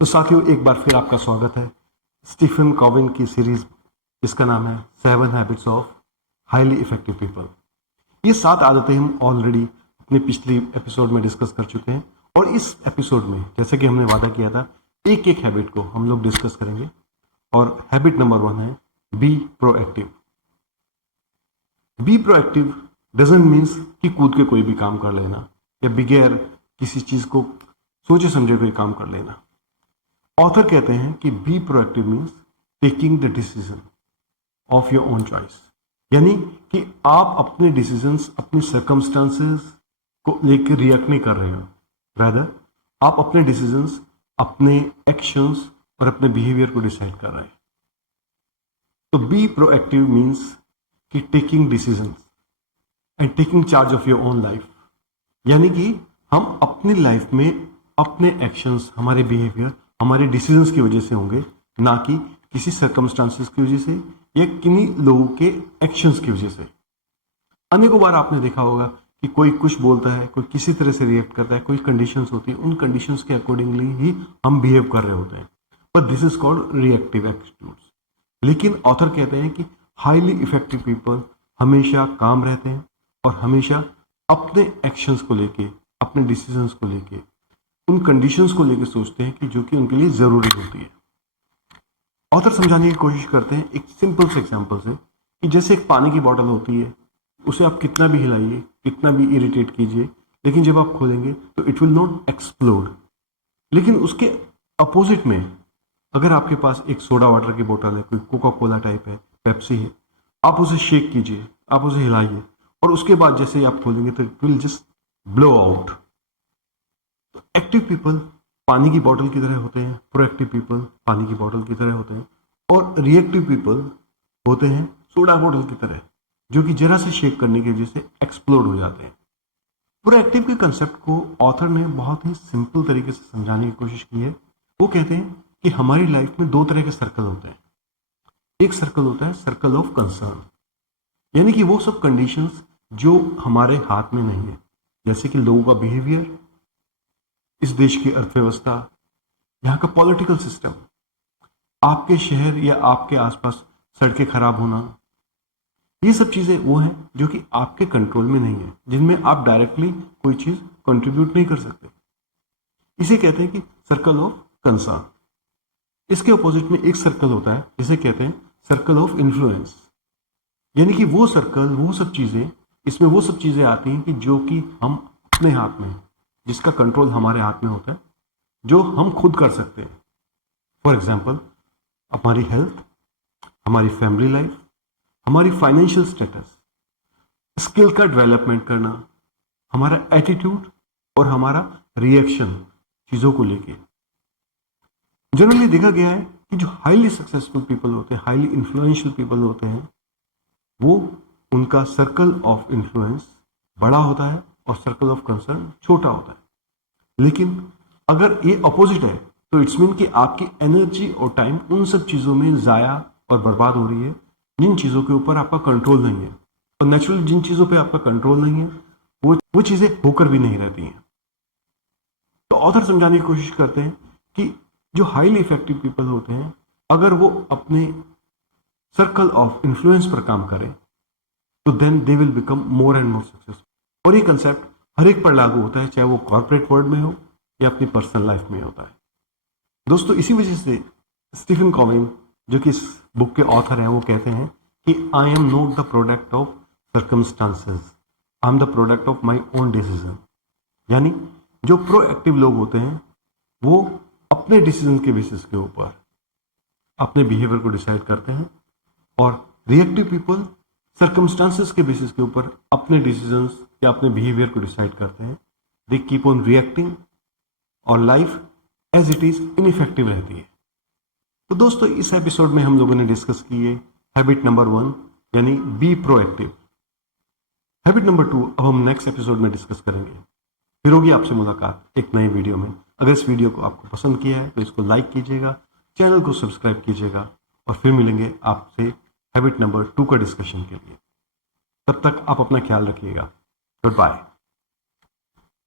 तो साथियों, एक बार फिर आपका स्वागत है स्टीफन कॉविन की सीरीज जिसका नाम है 7 habits of highly effective people. ये 7 आदतें हम ऑलरेडी अपने पिछली एपिसोड में डिस्कस कर चुके हैं और इस एपिसोड में जैसे कि हमने वादा किया था एक एक हैबिट को हम लोग डिस्कस करेंगे। और हैबिट नंबर 1 है be proactive. Be proactive doesn't means कि कूद के कोई भी काम कर लेना या बगैर किसी चीज को सोचे समझे कोई काम कर लेना। ऑथर कहते हैं कि be proactive means taking the decision of your own choice, यानी कि आप अपने डिसीजंस अपने सर्कमस्टांसेस को लेकर रिएक्ट नहीं कर रहे हो, रादर आप अपने डिसीजंस अपने एक्शंस और अपने बिहेवियर को डिसाइड कर रहे हैं। तो बी प्रोएक्टिव मीन्स कि taking decisions and taking charge of your own life, यानी कि हम अपनी लाइफ में अपने एक्शंस, हमारे बिहेवियर, हमारे डिसीजंस की वजह से होंगे, ना कि किसी सर्कमस्टांसेस की वजह से या किन्हीं लोगों के एक्शंस की वजह से। अनेकों बार आपने देखा होगा कि कोई कुछ बोलता है, कोई किसी तरह से रिएक्ट करता है, कोई कंडीशंस होती है, उन कंडीशंस के अकॉर्डिंगली ही हम बिहेव कर रहे होते हैं, but this is called reactive attitudes. लेकिन ऑथर कहते हैं कि हाईली इफेक्टिव पीपल हमेशा काम रहते हैं और हमेशा अपने एक्शंस को लेके, अपने डिसीजंस को लेके, उन कंडीशंस को लेकर सोचते हैं कि जो कि उनके लिए जरूरी होती है। ऑथर समझाने की कोशिश करते हैं एक सिंपल से एग्जांपल से कि जैसे एक पानी की बोतल होती है, उसे आप कितना भी हिलाइए, कितना भी इरिटेट कीजिए, लेकिन जब आप खोलेंगे तो इट विल नॉट एक्सप्लोड। लेकिन उसके अपोजिट में अगर आपके पास एक सोडा वाटर की बोतल है, कोई कोका कोला टाइप है, पेप्सी है, आप उसे शेक कीजिए, आप उसे हिलाइए और उसके बाद जैसे ही आप खोलेंगे तो it will just blow out. तो एक्टिव पीपल पानी की बोतल की तरह होते हैं, प्रोएक्टिव पीपल पानी की बोतल की तरह होते हैं, और रिएक्टिव पीपल होते हैं सोडा बोतल की तरह, जो कि जरा से शेक करने की वजह से एक्सप्लोड हो जाते हैं। प्रोएक्टिव के कंसेप्ट को ऑथर ने बहुत ही सिंपल तरीके से समझाने की कोशिश की है। वो कहते हैं कि हमारी लाइफ में 2 तरह के सर्कल होते हैं। एक सर्कल होता है सर्कल ऑफ कंसर्न, यानी कि वो सब कंडीशंस जो हमारे हाथ में नहीं है, जैसे कि लोगों का बिहेवियर, इस देश की अर्थव्यवस्था, यहाँ का पॉलिटिकल सिस्टम, आपके शहर या आपके आसपास सड़कें खराब होना, ये सब चीजें वो हैं जो कि आपके कंट्रोल में नहीं है, जिनमें आप डायरेक्टली कोई चीज कंट्रीब्यूट नहीं कर सकते। इसे कहते हैं कि सर्कल ऑफ कंसर्न। इसके अपोजिट में एक सर्कल होता है जिसे कहते हैं सर्कल ऑफ इन्फ्लुएंस, यानी कि वो सर्कल, वो सब चीजें, इसमें वो सब चीजें आती हैं कि जो कि हम अपने हाथ में, जिसका कंट्रोल हमारे हाथ में होता है, जो हम खुद कर सकते हैं। फॉर एग्जाम्पल, हमारी हेल्थ, हमारी फैमिली लाइफ, हमारी फाइनेंशियल स्टेटस, स्किल का डेवलपमेंट करना, हमारा एटीट्यूड और हमारा रिएक्शन चीजों को लेके। जनरली देखा गया है कि जो हाईली सक्सेसफुल पीपल होते हैं, हाईली इन्फ्लुएंशियल पीपल होते हैं, वो उनका सर्कल ऑफ इन्फ्लुएंस बड़ा होता है और सर्कल ऑफ कंसर्न छोटा होता है। लेकिन अगर ये अपोजिट है तो इट्स मीन कि आपकी एनर्जी और टाइम उन सब चीजों में जाया और बर्बाद हो रही है जिन चीजों के ऊपर आपका कंट्रोल नहीं है। और नेचुरली जिन चीजों पे आपका कंट्रोल नहीं है वो चीजें होकर भी नहीं रहती हैं। तो ऑथर समझाने की कोशिश करते हैं कि जो हाईली इफेक्टिव पीपल होते हैं, अगर वो अपने सर्कल ऑफ इन्फ्लुएंस पर काम करें तो then they will become more and more successful. और ये कंसेप्ट हर एक पर लागू होता है, चाहे वो कॉर्पोरेट वर्ल्ड में हो या अपनी पर्सनल लाइफ में होता है। दोस्तों, इसी वजह से स्टीफन कॉविन, जो कि इस बुक के ऑथर हैं, वो कहते हैं कि I am not the product of circumstances, I am the product of my own decision. यानी जो प्रोएक्टिव लोग होते हैं वो अपने डिसीजन के बेसिस के ऊपर अपने बिहेवियर को डिसाइड करते हैं, और रिएक्टिव पीपल सर्कमस्टांसेस के बेसिस के ऊपर अपने डिसीजंस या अपने बिहेवियर को डिसाइड करते हैं। दे कीप ऑन रिएक्टिंग और life as it is ineffective रहती है। तो दोस्तों, इस एपिसोड में हम लोगों ने डिस्कस की है हैबिट नंबर 1 यानी बी प्रोएक्टिव। हैबिट नंबर 2 अब हम नेक्स्ट एपिसोड में डिस्कस करेंगे। फिर होगी आपसे मुलाकात एक नए वीडियो में। अगर इस वीडियो को आपको पसंद किया है तो इसको लाइक कीजिएगा, चैनल को सब्सक्राइब कीजिएगा, और फिर मिलेंगे आपसे हैबिट नंबर 2 का डिस्कशन के लिए। तब तक आप अपना ख्याल रखिएगा। Good bye.